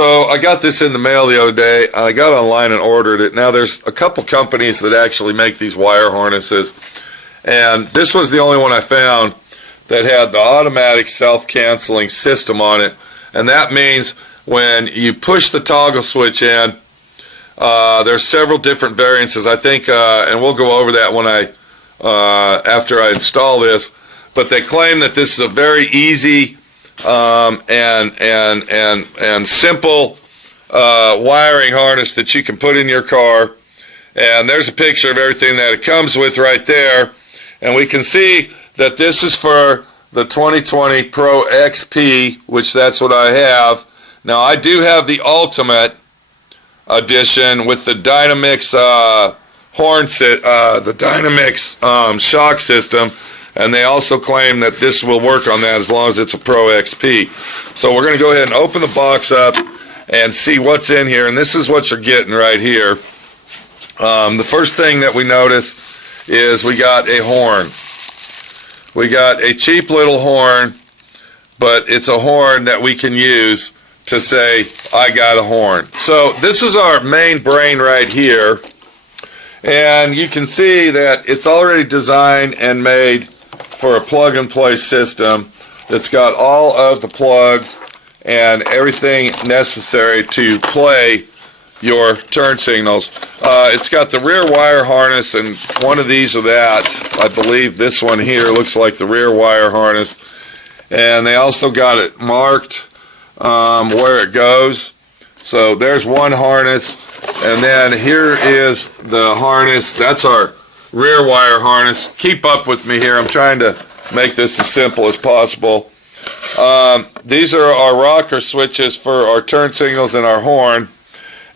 So I got this in the mail the other day. I got online and ordered it. Now there's a couple companies that actually make these wire harnesses, and this was the only one I found that had the automatic self-canceling system on it. And that means when you push the toggle switch in, there's several different variances, I think, and we'll go over that when after I install this. But they claim that this is a very easy and simple wiring harness that you can put in your car. And there's a picture of everything that it comes with right there. And we can see that this is for the 2020 Pro XP, which that's what I have. Now I do have the Ultimate Edition with the Dynamix the Dynamix shock system, and they also claim that this will work on that as long as it's a Pro XP. So we're going to go ahead and open the box up and see what's in here, and this is what you're getting right here. The first thing that we notice is we got a horn. We got a cheap little horn, but it's a horn that we can use to say, I got a horn. So this is our main brain right here, and you can see that it's already designed and made for a plug-and-play system that's got all of the plugs and everything necessary to play your turn signals. It's got the rear wire harness, and one of these are that. I believe this one here looks like the rear wire harness, and they also got it marked where it goes. So there's one harness, and then here is the harness. That's our rear wire harness. Keep up with me here. I'm trying to make this as simple as possible. These are our rocker switches for our turn signals and our horn.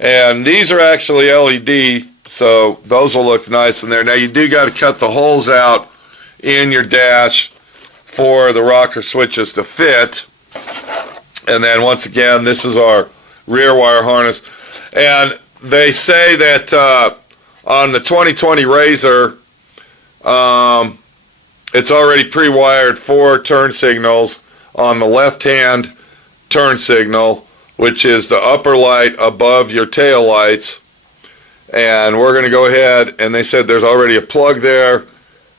And these are actually LED, so those will look nice in there. Now you do got to cut the holes out in your dash for the rocker switches to fit. And then once again, this is our rear wire harness. And they say that on the 2020 RZR, it's already pre-wired 4 turn signals on the left-hand turn signal, which is the upper light above your tail lights. And we're going to go ahead, and they said there's already a plug there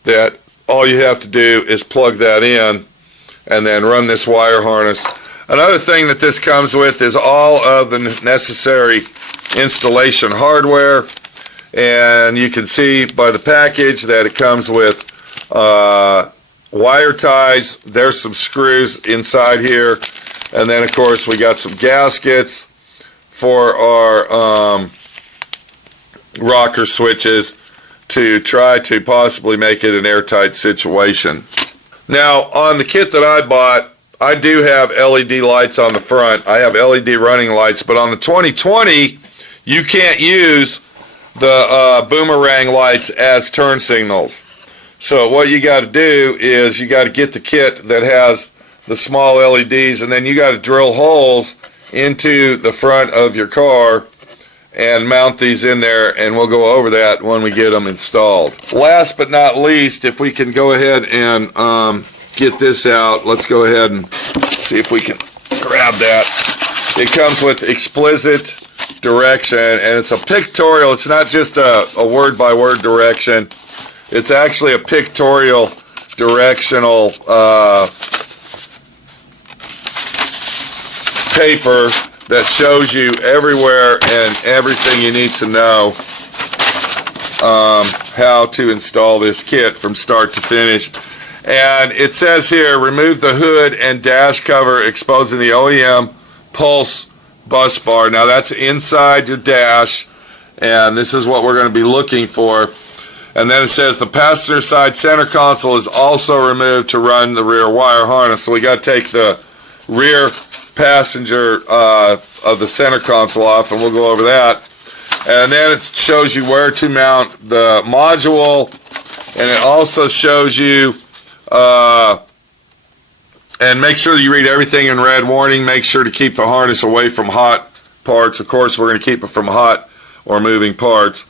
that all you have to do is plug that in and then run this wire harness. Another thing that this comes with is all of the necessary installation hardware, and you can see by the package that it comes with wire ties. There's some screws inside here. And then, of course, we got some gaskets for our rocker switches to try to possibly make it an airtight situation. Now, on the kit that I bought, I do have LED lights on the front. I have LED running lights, but on the 2020, you can't use the boomerang lights as turn signals. So what you got to do is you got to get the kit that has the small LEDs, and then you got to drill holes into the front of your car and mount these in there, and we'll go over that when we get them installed. Last but not least, if we can go ahead and get this out, let's go ahead and see if we can grab that. It comes with explicit direction, and it's a pictorial. It's not just a word-by-word direction. It's actually a pictorial directional paper that shows you everywhere and everything you need to know how to install this kit from start to finish. And it says here, remove the hood and dash cover exposing the OEM pulse bus bar. Now that's inside your dash, and this is what we're going to be looking for. And then it says the passenger side center console is also removed to run the rear wire harness. So we got to take the rear passenger of the center console off, and we'll go over that. And then it shows you where to mount the module, and it also shows you and make sure that you read everything in red. Warning, make sure to keep the harness away from hot parts. Of course, we're going to keep it from hot or moving parts.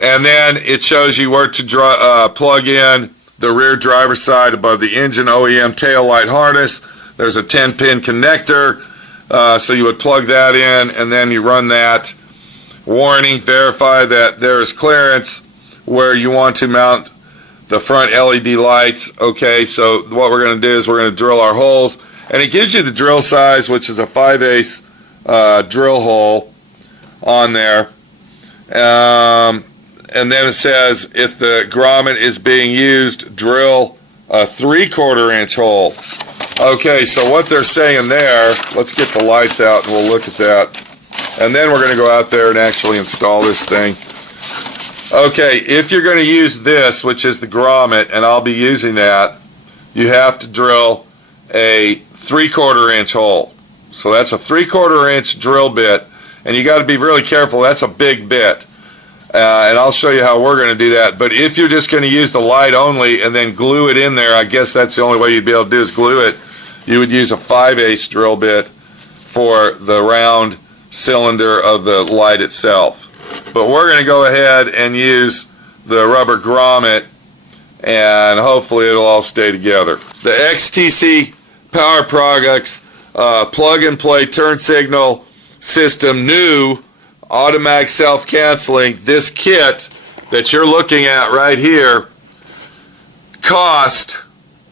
And then it shows you where to plug in the rear driver's side above the engine OEM tail light harness. There's a 10-pin connector So you would plug that in, and then you run that warning, verify that there is clearance where you want to mount the front LED lights. Okay, so what we're going to do is we're going to drill our holes, and it gives you the drill size, which is a 5/8 drill hole on there. And then it says if the grommet is being used, drill a 3/4 inch hole. Okay, so what they're saying there, let's get the lights out and we'll look at that. And then we're going to go out there and actually install this thing. Okay, if you're going to use this, which is the grommet, and I'll be using that, you have to drill a 3/4 inch hole. So that's a 3/4 inch drill bit, and you got to be really careful. That's a big bit. And I'll show you how we're going to do that. But if you're just going to use the light only and then glue it in there, I guess that's the only way you'd be able to do is glue it. You would use a 5/8 drill bit for the round cylinder of the light itself. But we're going to go ahead and use the rubber grommet, and hopefully it'll all stay together. The XTC Power Products plug and play turn signal system, new automatic self-canceling. This kit that you're looking at right here cost,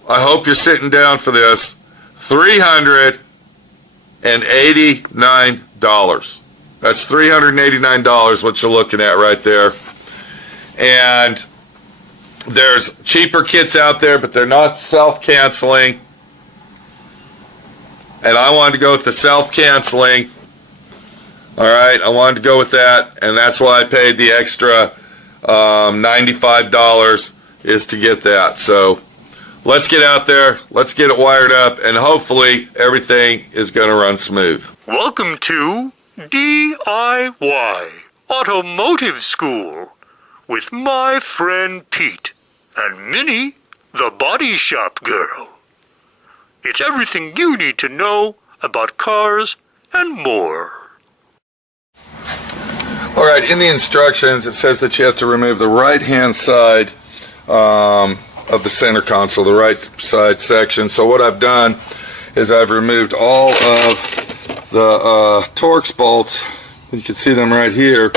I hope you're sitting down for this, $389. That's $389 what you're looking at right there. And there's cheaper kits out there, but they're not self-canceling. And I wanted to go with the self-canceling. Alright, I wanted to go with that, and that's why I paid the extra $95 is to get that. So let's get out there, let's get it wired up, and hopefully everything is going to run smooth. Welcome to D.I.Y. Automotive School with my friend Pete and Minnie, the body shop girl. It's everything you need to know about cars and more. Alright, in the instructions it says that you have to remove the right hand side of the center console, the right side section. So what I've done is I've removed all of the Torx bolts. You can see them right here,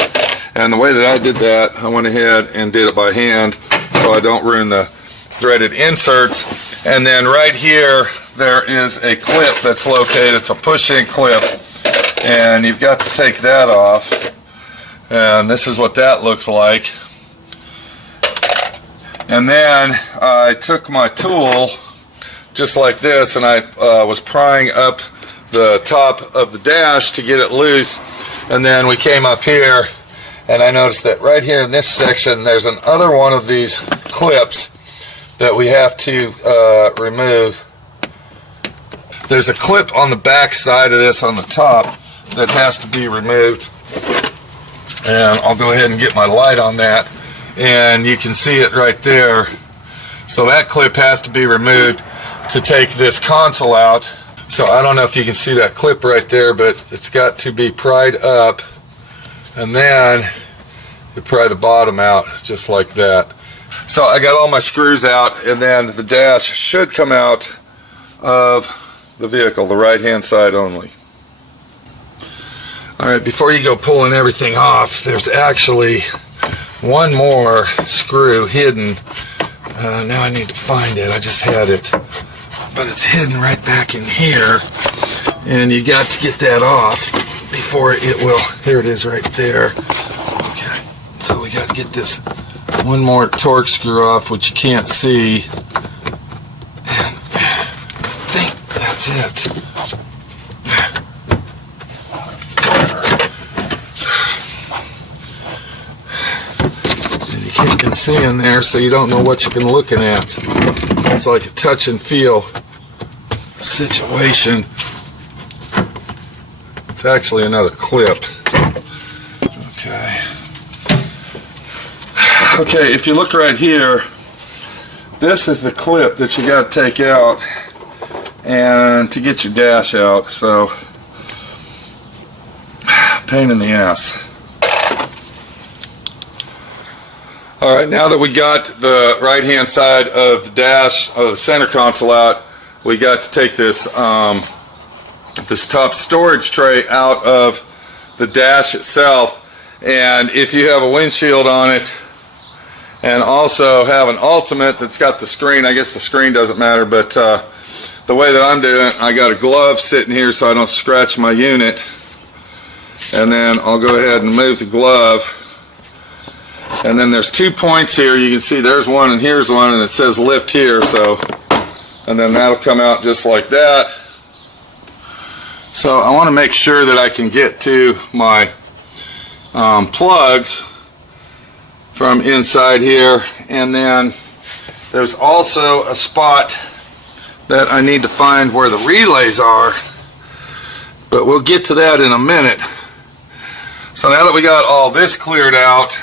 and the way that I did that, I went ahead and did it by hand so I don't ruin the threaded inserts. And then right here there is a clip that's located. It's a push-in clip, and you've got to take that off, and this is what that looks like. And then I took my tool just like this, and I was prying up the top of the dash to get it loose, and then we came up here and I noticed that right here in this section there's another one of these clips that we have to remove. There's a clip on the back side of this on the top that has to be removed, and I'll go ahead and get my light on that, and you can see it right there. So that clip has to be removed to take this console out. So I don't know if you can see that clip right there, but it's got to be pried up, and then you pry the bottom out just like that. So I got all my screws out, and then the dash should come out of the vehicle, the right hand side only. Alright, before you go pulling everything off, there's actually one more screw hidden. Now I need to find it. I just had it, but it's hidden right back in here, and you got to get that off before it will. Here it is right there. Okay, so we got to get this one more Torx screw off, which you can't see, and I think that's it. You can see in there, so you don't know what you've been looking at. It's like a touch and feel situation. It's actually another clip. Okay, if you look right here, this is the clip that you got to take out and to get your dash out. So, pain in the ass. Alright, now that we got the right hand side of the dash, of the center console out, we got to take this this top storage tray out of the dash itself. And if you have a windshield on it and also have an Ultimate that's got the screen, I guess the screen doesn't matter, but the way that I'm doing it, I got a glove sitting here so I don't scratch my unit. And then I'll go ahead and move the glove. And then there's 2 points here. You can see there's one and here's one, and it says lift here. So, and then that'll come out just like that. So I want to make sure that I can get to my plugs from inside here. And then there's also a spot that I need to find where the relays are, but we'll get to that in a minute. So now that we got all this cleared out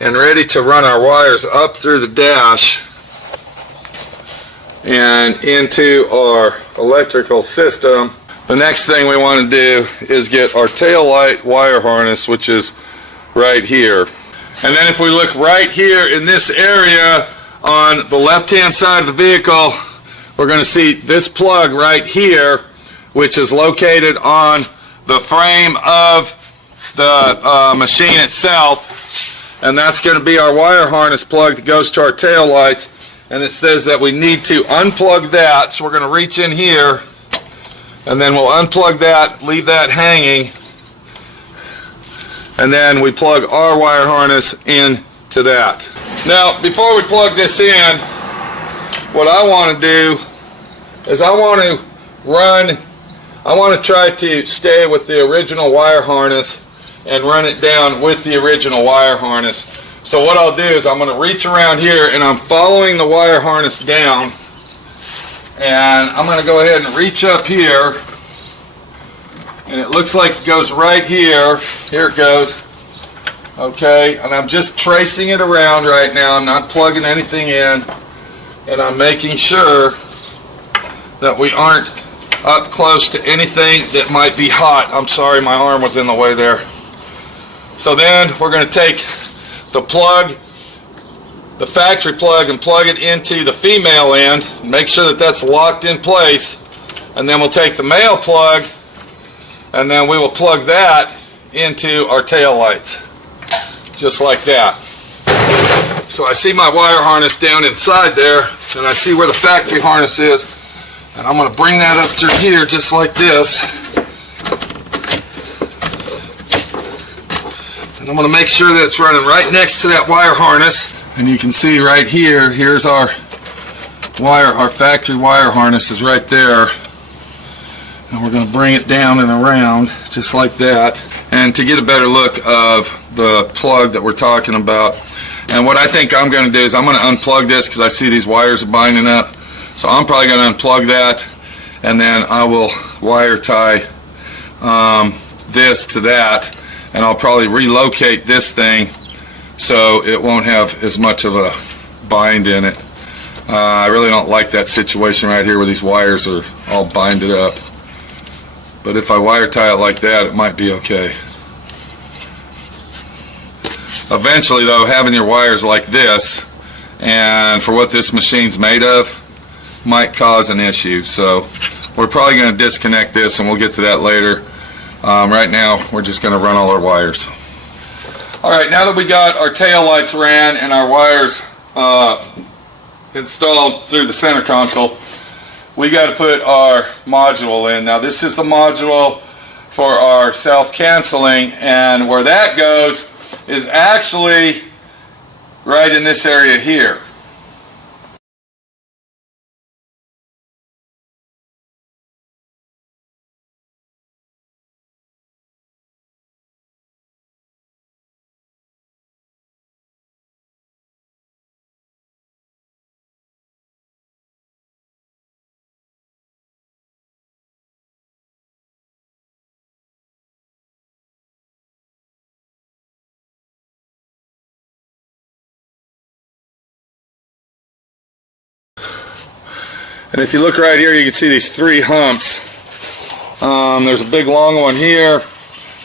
and ready to run our wires up through the dash and into our electrical system, the next thing we want to do is get our tail light wire harness, which is right here. And then if we look right here in this area on the left hand side of the vehicle, we're going to see this plug right here, which is located on the frame of the machine itself, and that's going to be our wire harness plug that goes to our tail lights. And it says that we need to unplug that, so we're going to reach in here and then we'll unplug that, leave that hanging, and then we plug our wire harness into that. Now before we plug this in, what I want to do is I want to try to stay with the original wire harness and run it down with the original wire harness. So what I'll do is I'm going to reach around here and I'm following the wire harness down, and I'm going to go ahead and reach up here, and it looks like it goes right here. Here it goes. Okay, and I'm just tracing it around right now. I'm not plugging anything in, and I'm making sure that we aren't up close to anything that might be hot. I'm sorry, my arm was in the way there. So then we're going to take the plug, the factory plug, and plug it into the female end. Make sure that that's locked in place. And then we'll take the male plug, and then we will plug that into our tail lights. Just like that. So I see my wire harness down inside there, and I see where the factory harness is. And I'm going to bring that up through here just like this. And I'm going to make sure that it's running right next to that wire harness. And you can see right here, here's our wire, our factory wire harness is right there. And we're going to bring it down and around just like that. And to get a better look of the plug that we're talking about. And what I think I'm going to do is I'm going to unplug this because I see these wires are binding up. So I'm probably going to unplug that, and then I will wire tie this to that, and I'll probably relocate this thing so it won't have as much of a bind in it. I really don't like that situation right here where these wires are all binded up. But if I wire tie it like that, it might be okay. Eventually though, having your wires like this, and for what this machine's made of, might cause an issue. So we're probably going to disconnect this, and we'll get to that later. Right now we're just going to run all our wires. Alright, now that we got our tail lights ran and our wires installed through the center console, we got to put our module in. Now this is the module for our self-canceling, and where that goes is actually right in this area here. And if you look right here, you can see these three humps. There's a big long one here,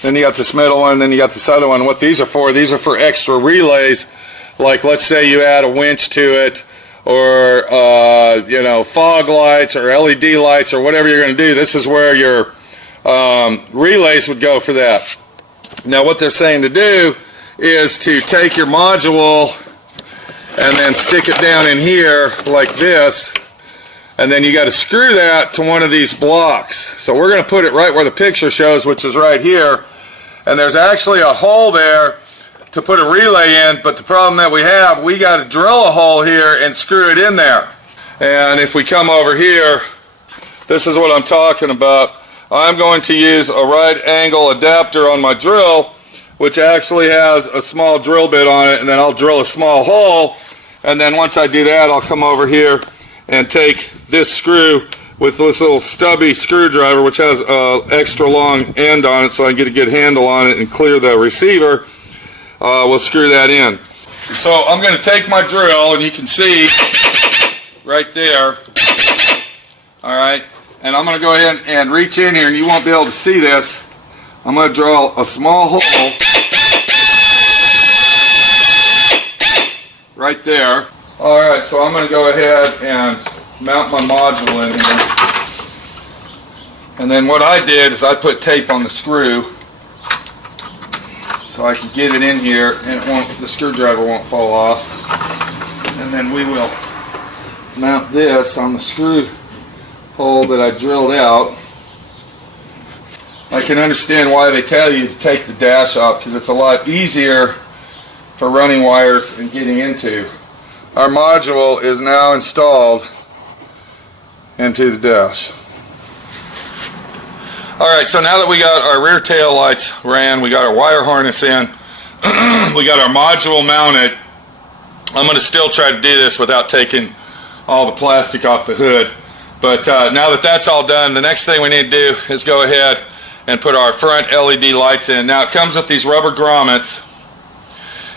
then you got this middle one, then you got this other one. What these are for extra relays. Like let's say you add a winch to it, or you know, fog lights or LED lights or whatever you're going to do. This is where your relays would go for that. Now what they're saying to do is to take your module and then stick it down in here like this, and then you got to screw that to one of these blocks. So we're going to put it right where the picture shows, which is right here, and there's actually a hole there to put a relay in, but the problem that we have, we got to drill a hole here and screw it in there. And if we come over here, this is what I'm talking about. I'm going to use a right angle adapter on my drill, which actually has a small drill bit on it, and then I'll drill a small hole, and then once I do that, I'll come over here and take this screw with this little stubby screwdriver, which has an extra long end on it so I can get a good handle on it and clear the receiver. We'll screw that in. So I'm going to take my drill, and you can see right there, alright, and I'm going to go ahead and reach in here, and you won't be able to see this. I'm going to drill a small hole right there. Alright, so I'm going to go ahead and mount my module in here. And then what I did is I put tape on the screw so I can get it in here and the screwdriver won't fall off. And then we will mount this on the screw hole that I drilled out. I can understand why they tell you to take the dash off, because it's a lot easier for running wires and getting into. Our module is now installed into the dash. Alright, so now that we got our rear tail lights ran, we got our wire harness in, we got our module mounted. I'm going to still try to do this without taking all the plastic off the hood. But now that that's all done, the next thing we need to do is go ahead and put our front LED lights in. Now it comes with these rubber grommets,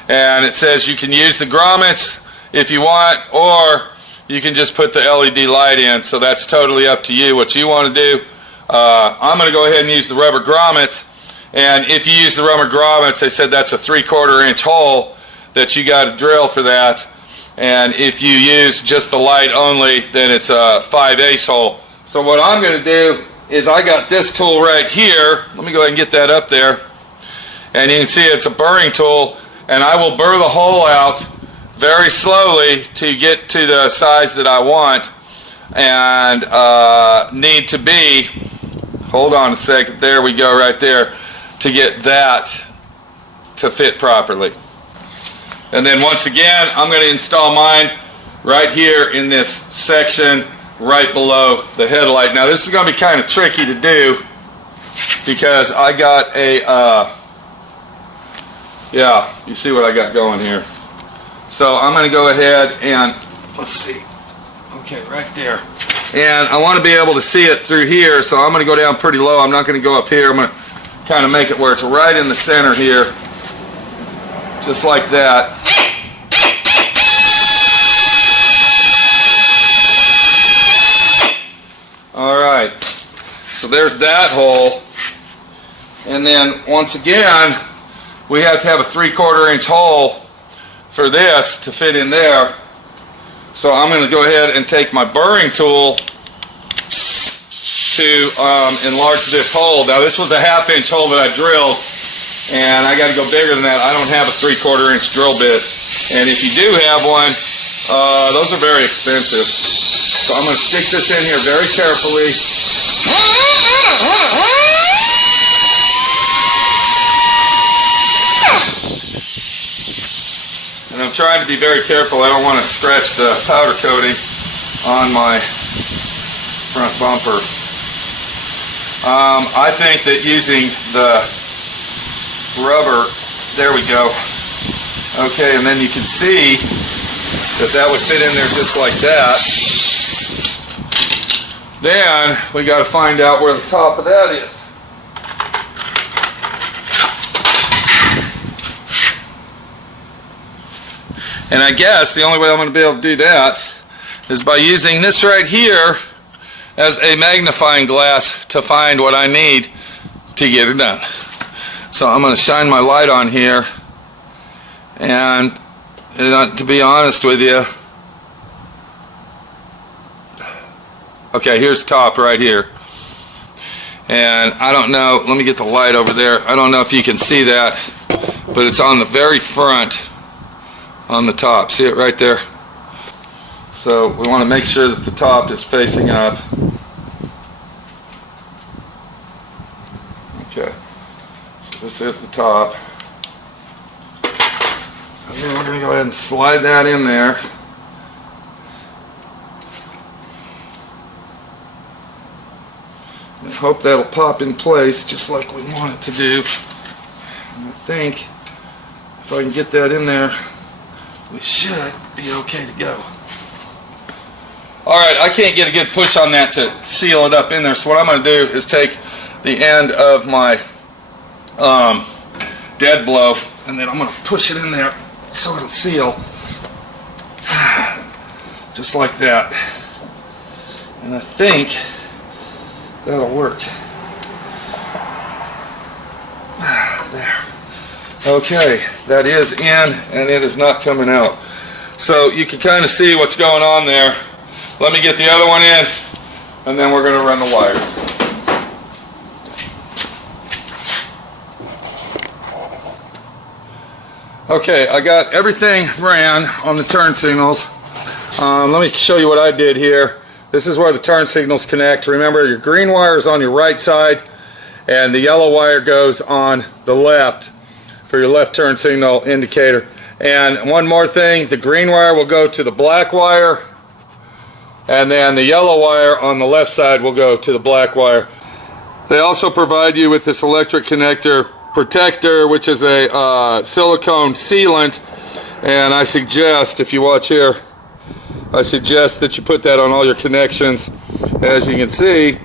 and it says you can use the grommets if you want, or you can just put the LED light in. So that's totally up to you what you want to do. I'm going to go ahead and use the rubber grommets, and if you use the rubber grommets, they said that's a 3/4 inch hole that you got to drill for that. And if you use just the light only, then it's a 5/8 hole. So what I'm going to do is I got this tool right here. Let me go ahead and get that up there. And you can see it's a burring tool, and I will burr the hole out very slowly to get to the size that I want and need to be. Hold on a second. There we go, right there, to get that to fit properly. And then once again, I'm going to install mine right here in this section right below the headlight. Now this is going to be kind of tricky to do because I got a, yeah, you see what I got going here. So I'm going to go ahead and, let's see, okay, right there. And I want to be able to see it through here, so I'm going to go down pretty low. I'm not going to go up here. I'm going to kind of make it where it's right in the center here, just like that. Alright, so there's that hole, and then once again we have to have a 3/4 inch hole for this to fit in there. So I'm going to go ahead and take my burring tool to enlarge this hole. Now this was a 1/2 inch hole that I drilled, and I got to go bigger than that. I don't have a 3/4 inch drill bit, and if you do have one, those are very expensive. So I'm going to stick this in here very carefully. And I'm trying to be very careful. I don't want to scratch the powder coating on my front bumper. I think that using the rubber, there we go. Okay, and then you can see that that would fit in there just like that. Then we got to find out where the top of that is. And I guess the only way I'm going to be able to do that is by using this right here as a magnifying glass to find what I need to get it done. So I'm going to shine my light on here, and to be honest with you, okay, here's top right here. And I don't know, let me get the light over there. I don't know if you can see that, but it's on the very front on the top. See it right there? So we want to make sure that the top is facing up. Okay, so this is the top. And then we're going to go ahead and slide that in there. And hope that'll pop in place just like we want it to do. And I think if I can get that in there, we should be okay to go. Alright, I can't get a good push on that to seal it up in there, so what I'm going to do is take the end of my dead blow, and then I'm going to push it in there so it'll seal. Just like that. And I think that'll work. There. Okay, that is in and it is not coming out. So you can kind of see what's going on there. Let me get the other one in and then we're going to run the wires. Okay, I got everything ran on the turn signals. Let me show you what I did here. This is where the turn signals connect. Remember, your green wire is on your right side and the yellow wire goes on the left for your left turn signal indicator. And one more thing, the green wire will go to the black wire and then the yellow wire on the left side will go to the black wire. They also provide you with this electric connector protector, which is a silicone sealant, and I suggest, if you watch here, I suggest that you put that on all your connections, as you can see,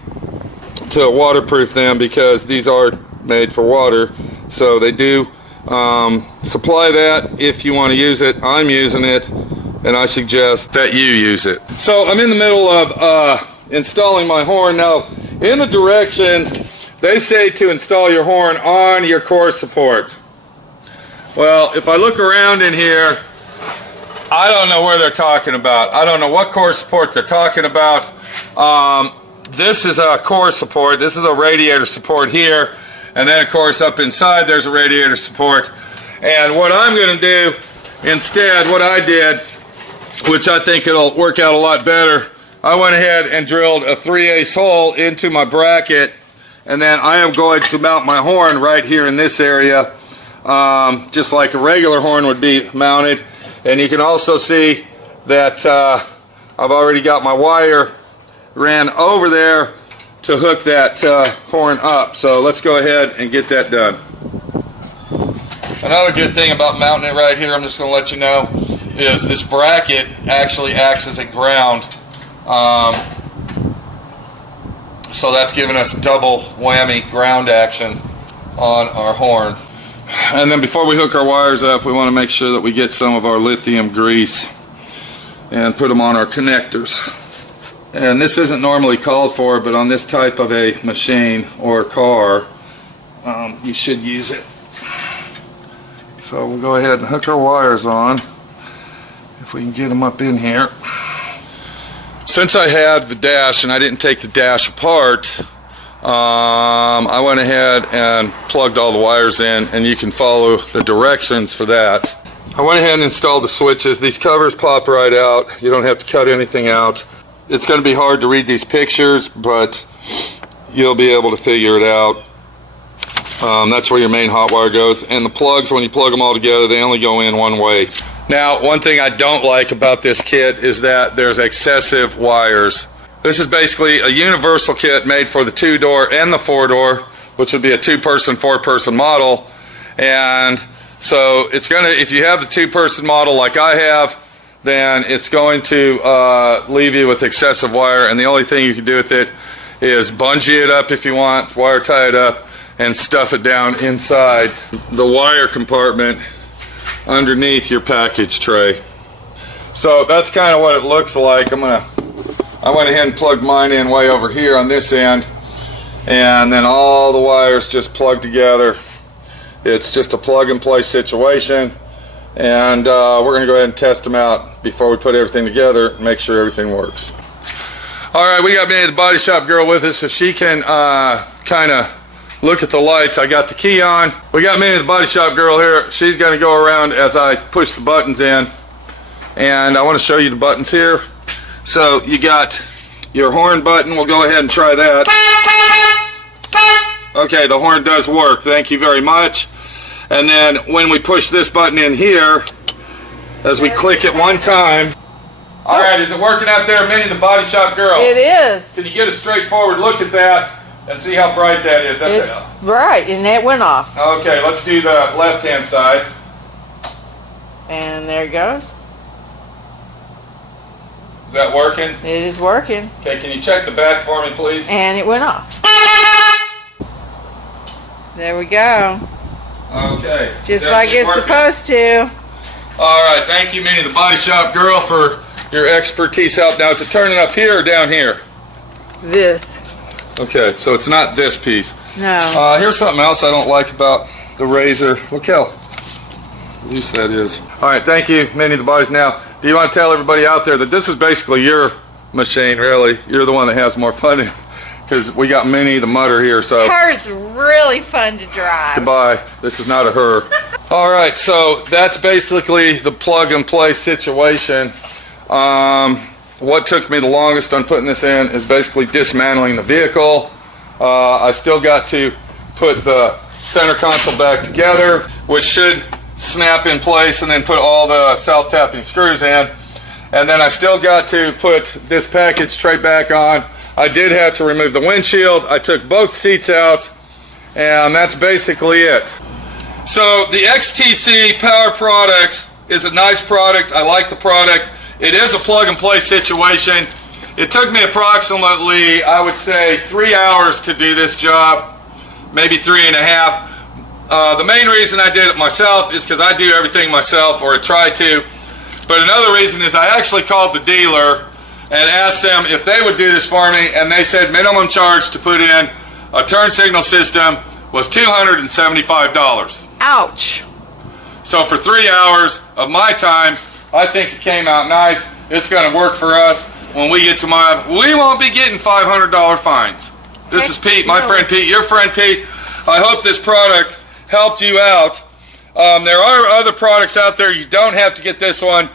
to waterproof them, because these are made for water. So they do supply that if you want to use it. I'm using it, and I suggest that you use it. So I'm in the middle of installing my horn. Now, in the directions, they say to install your horn on your core support. Well, if I look around in here, I don't know where they're talking about. I don't know what core support they're talking about. This is a core support. This is a radiator support here. And then, of course, up inside there's a radiator support. And what I'm going to do instead, what I did, which I think it'll work out a lot better, I went ahead and drilled a 3/8 hole into my bracket. And then I am going to mount my horn right here in this area, just like a regular horn would be mounted. And you can also see that I've already got my wire ran over there to hook that horn up. So let's go ahead and get that done. Another good thing about mounting it right here, I'm just going to let you know, is this bracket actually acts as a ground. So that's giving us double whammy ground action on our horn. And then before we hook our wires up, we want to make sure that we get some of our lithium grease and put them on our connectors. And this isn't normally called for, but on this type of a machine or car, you should use it. So we'll go ahead and hook our wires on, if we can get them up in here. Since I had the dash and I didn't take the dash apart, I went ahead and plugged all the wires in, and you can follow the directions for that. I went ahead and installed the switches. These covers pop right out. You don't have to cut anything out. It's going to be hard to read these pictures, but you'll be able to figure it out. That's where your main hot wire goes. And the plugs, when you plug them all together, they only go in one way. Now, one thing I don't like about this kit is that there's excessive wires. This is basically a universal kit made for the 2-door and the 4-door, which would be a 2-person, 4-person model. And so it's going to, if you have the 2-person model like I have, then it's going to leave you with excessive wire, and the only thing you can do with it is bungee it up if you want, wire tie it up, and stuff it down inside the wire compartment underneath your package tray. So that's kind of what it looks like. I went ahead and plugged mine in way over here on this end, and then all the wires just plug together. It's just a plug and play situation, and we're going to go ahead and test them out before we put everything together and make sure everything works. Alright, we got Minnie the Body Shop Girl with us, so she can kind of look at the lights. I got the key on. We got Minnie the body shop girl here. She's going to go around as I push the buttons in. And I want to show you the buttons here. So you got your horn button. We'll go ahead and try that. Okay, the horn does work. Thank you very much. And then when we push this button in here, as we click it one time. All right, is it working out there, Minnie the body shop girl? It is. Can you get a straightforward look at that and see how bright that is? That's It's bright, and it went off. Okay, let's do the left-hand side. And there it goes. Is that working? It is working. Okay, can you check the back for me, please? And it went off. There we go. Okay. Just like it's working. supposed to. All right, thank you, Minnie the body shop girl, for your expertise out. Now, is it turning up here or down here? This. Okay, so it's not this piece. No. Here's something else I don't like about the razor. Look how loose that is. All right, thank you, Minnie the bodies. Now, do you want to tell everybody out there that this is basically your machine, really? You're the one that has more fun in it, because we got Minnie the Mutter here, so. Her's really fun to drive. Goodbye. This is not a her. All right, so that's basically the plug and play situation. What took me the longest on putting this in is basically dismantling the vehicle. I still got to put the center console back together, which should snap in place, and then put all the self-tapping screws in. And then I still got to put this package tray back on. I did have to remove the windshield. I took both seats out, and that's basically it. So the XTC Power Products is a nice product. I like the product. It is a plug and play situation. It took me approximately, I would say, 3 hours to do this job, maybe 3.5. The main reason I did it myself is because I do everything myself, or I try to. But another reason is I actually called the dealer and asked them if they would do this for me, and they said minimum charge to put in a turn signal system was $275. Ouch. So for 3 hours of my time, I think it came out nice. It's going to work for us when we get to my... We won't be getting $500 fines. This is Pete, my friend Pete, your friend Pete. I hope this product helped you out. There are other products out there. You don't have to get this one.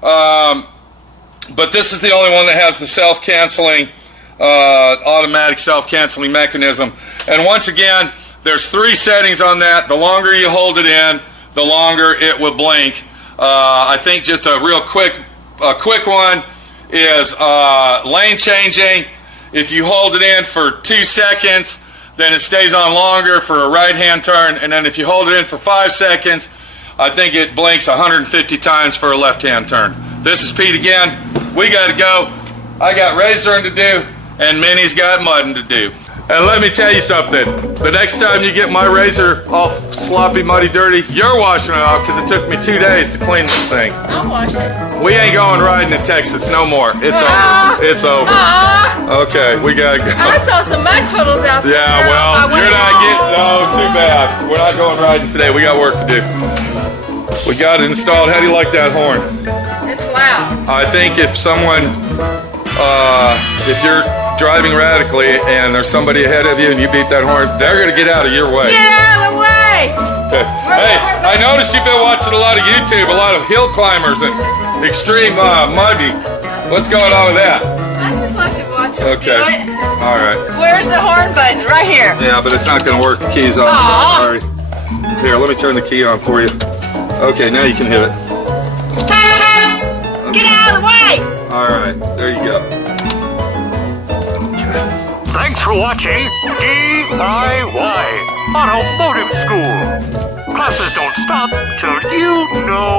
But this is the only one that has the self-canceling, automatic self-canceling mechanism. And once again, there's 3 settings on that. The longer you hold it in, the longer it will blink. I think just a real quick one is lane changing. If you hold it in for 2 seconds, then it stays on longer for a right-hand turn. And then if you hold it in for 5 seconds, I think it blinks 150 times for a left-hand turn. This is Pete again. We got to go. I got razoring to do, and Minnie's got mudding to do. And let me tell you something. The next time you get my razor all sloppy, muddy, dirty, you're washing it off, because it took me 2 days to clean this thing. I'll wash it. We ain't going riding in Texas no more. It's over. It's over. Okay, we gotta go. I saw some mud puddles out there. Yeah, well, you're not getting... No, too bad. We're not going riding today. We got work to do. We got it installed. How do you like that horn? It's loud. I think if someone... if you're driving radically and there's somebody ahead of you and you beat that horn, they're going to get out of your way. Get out of the way! Okay. Hey, I noticed you've been watching a lot of YouTube, a lot of hill climbers and extreme muddy. What's going on with that? I just like to watch them Okay. do it. All right. Where's the horn button? Right here. Yeah, but it's not going to work. The key's off. Aw. Sorry. Here, let me turn the key on for you. Okay, now you can hit it. Get out of the way! All right, there you go. Thanks for watching D.I.Y. Automotive School. Classes don't stop till you know